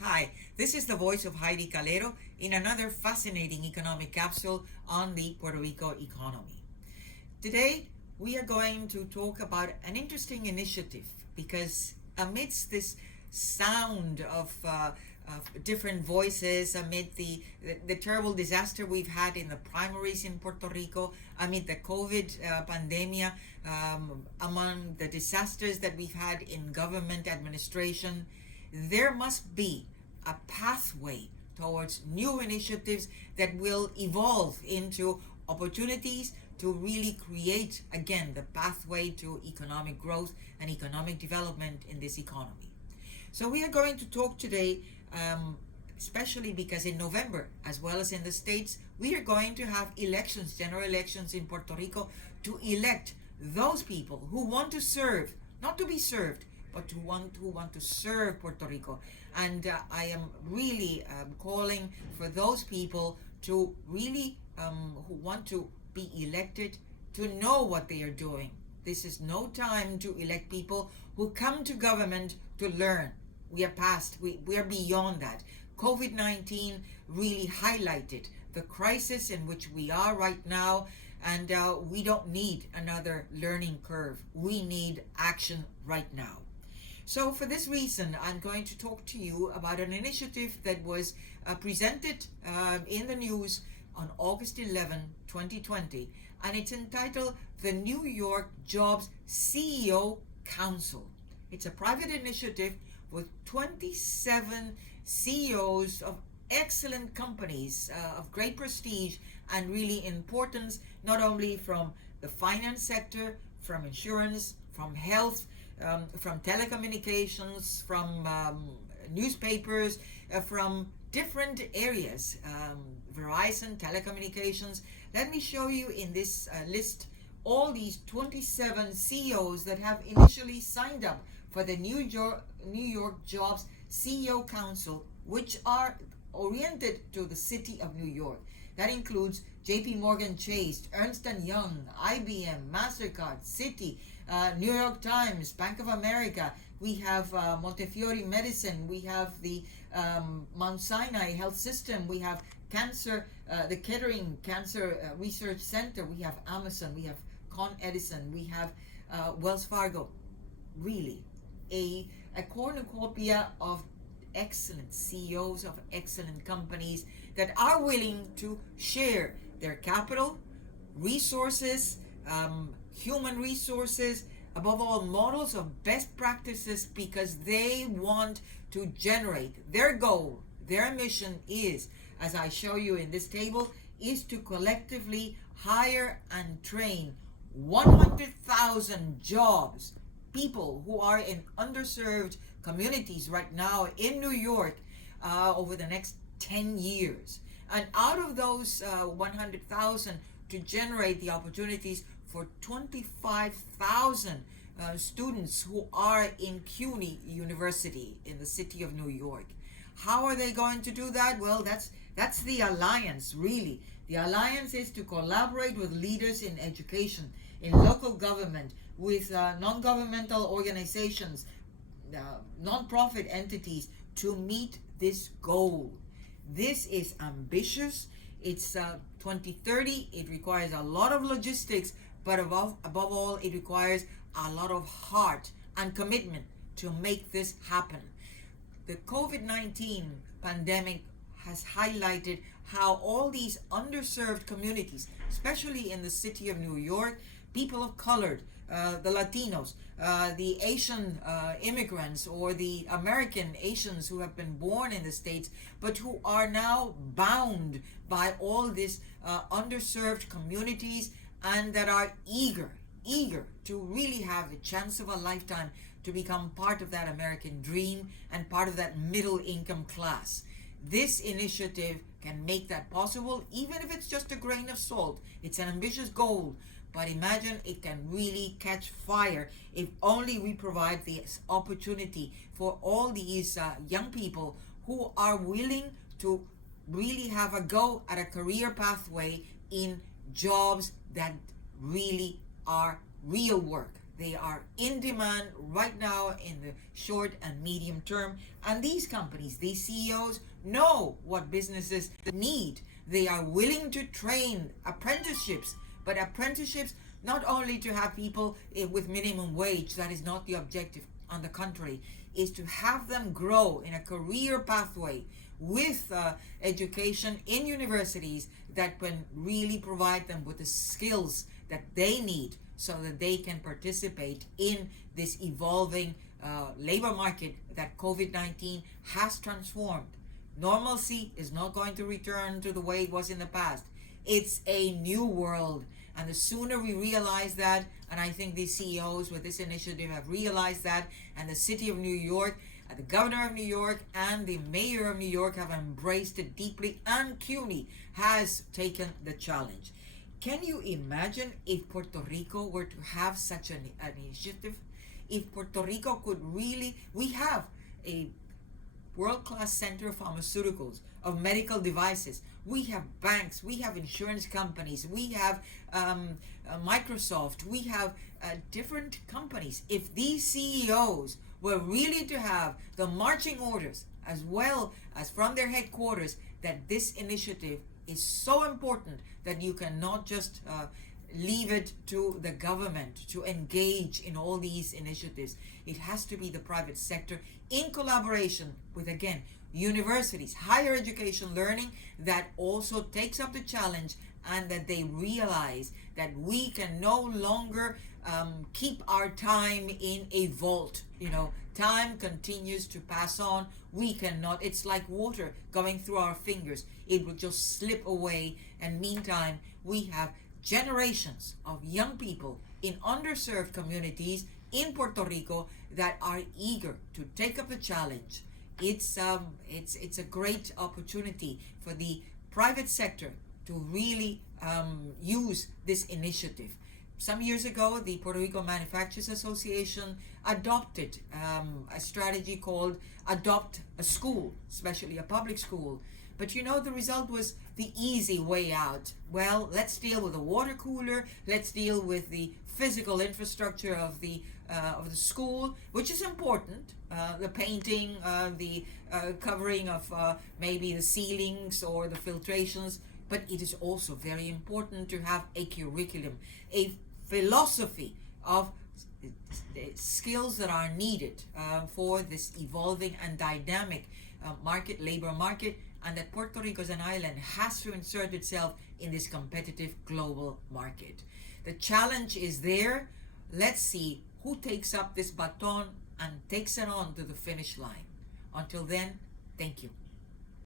Hi, this is the voice of Heidie Calero in another fascinating economic capsule on the Puerto Rico economy. Today, we are going to talk about an interesting initiative because amidst this sound of different voices, amid the terrible disaster we've had in the primaries in Puerto Rico, amid the COVID pandemic, among the disasters that we've had in government administration, there must be a pathway towards new initiatives that will evolve into opportunities to really create again the pathway to economic growth and economic development in this economy. So we are going to talk today, especially because in November, as well as in the States, we are going to have elections, general elections in Puerto Rico, to elect those people who want to serve, not to be served, but who want to serve Puerto Rico. And I am really calling for those people to really who want to be elected to know what they are doing. This is no time to elect people who come to government to learn. We are past, we are beyond that. COVID-19 really highlighted the crisis in which we are right now, and we don't need another learning curve. We need action right now. So for this reason, I'm going to talk to you about an initiative that was presented in the news on August 11, 2020, and it's entitled the New York Jobs CEO Council. It's a private initiative with 27 CEOs of excellent companies of great prestige and really importance, not only from the finance sector, from insurance, from health, from telecommunications, from newspapers, from different areas, Verizon, telecommunications. Let me show you in this list all these 27 CEOs that have initially signed up for the New York Jobs CEO Council, which are oriented to the city of New York. That includes JP Morgan Chase, Ernst & Young, IBM, MasterCard, Citi, New York Times, Bank of America. We have Montefiore Medicine. We have the Mount Sinai Health System. We have the Kettering Cancer Research Center. We have Amazon. We have Con Edison. We have Wells Fargo. Really, a cornucopia of excellent CEOs of excellent companies that are willing to share their capital, resources, human resources, above all models of best practices, because they want to generate their goal. Their mission is, as I show you in this table, is to collectively hire and train 100,000 jobs, people who are in underserved communities right now in New York over the next 10 years. And out of those 100,000, to generate the opportunities for 25,000 students who are in CUNY University in the city of New York. How are they going to do that? Well, that's the alliance, really. The alliance is to collaborate with leaders in education, in local government, with non-governmental organizations, non-profit entities, to meet this goal. This is ambitious. It's 2030. It requires a lot of logistics, but above all, it requires a lot of heart and commitment to make this happen. The COVID-19 pandemic has highlighted how all these underserved communities, especially in the city of New York, people of color, the Latinos, the Asian immigrants, or the American Asians who have been born in the States, but who are now bound by all these underserved communities, and that are eager to really have the chance of a lifetime to become part of that American dream and part of that middle income class. This initiative can make that possible, even if it's just a grain of salt. It's an ambitious goal, but imagine it can really catch fire if only we provide this opportunity for all these young people who are willing to really have a go at a career pathway in jobs that really are real work, They are in demand right now in the short and medium term. And these companies, these CEOs, know what businesses need. They are willing to train apprenticeships, but apprenticeships not only to have people with minimum wage, that is not the objective. On the contrary, is to have them grow in a career pathway with education in universities that can really provide them with the skills that they need so that they can participate in this evolving labor market that COVID-19 has transformed. Normalcy is not going to return to the way it was in the past. It's a new world. And the sooner we realize that, and I think these CEOs with this initiative have realized that, and the city of New York, the governor of New York, and the mayor of New York have embraced it deeply, and CUNY has taken the challenge. Can you imagine if Puerto Rico were to have such an initiative? If Puerto Rico could really, we have a world-class center of pharmaceuticals, of medical devices. We have banks, we have insurance companies, we have Microsoft, we have different companies. If these CEOs were really to have the marching orders as well as from their headquarters that this initiative is so important that you cannot just leave it to the government to engage in all these initiatives. It has to be the private sector in collaboration with, again, universities, higher education learning that also takes up the challenge, and that they realize that we can no longer keep our time in a vault. Time continues to pass on. We cannot, it's like water going through our fingers. It will just slip away, and meantime we have generations of young people in underserved communities in Puerto Rico that are eager to take up the challenge. It's a great opportunity for the private sector to really use this initiative. Some years ago, the Puerto Rico Manufacturers Association adopted a strategy called Adopt a School, especially a public school. But the result was the easy way out. Well, let's deal with the water cooler. Let's deal with the physical infrastructure of the school, which is important. The painting, the covering of maybe the ceilings or the filtrations. But it is also very important to have a curriculum, a philosophy of skills that are needed for this evolving and dynamic labor market, and that Puerto Rico as an island has to insert itself in this competitive global market. The challenge is there. Let's see who takes up this baton and takes it on to the finish line. Until then, thank you.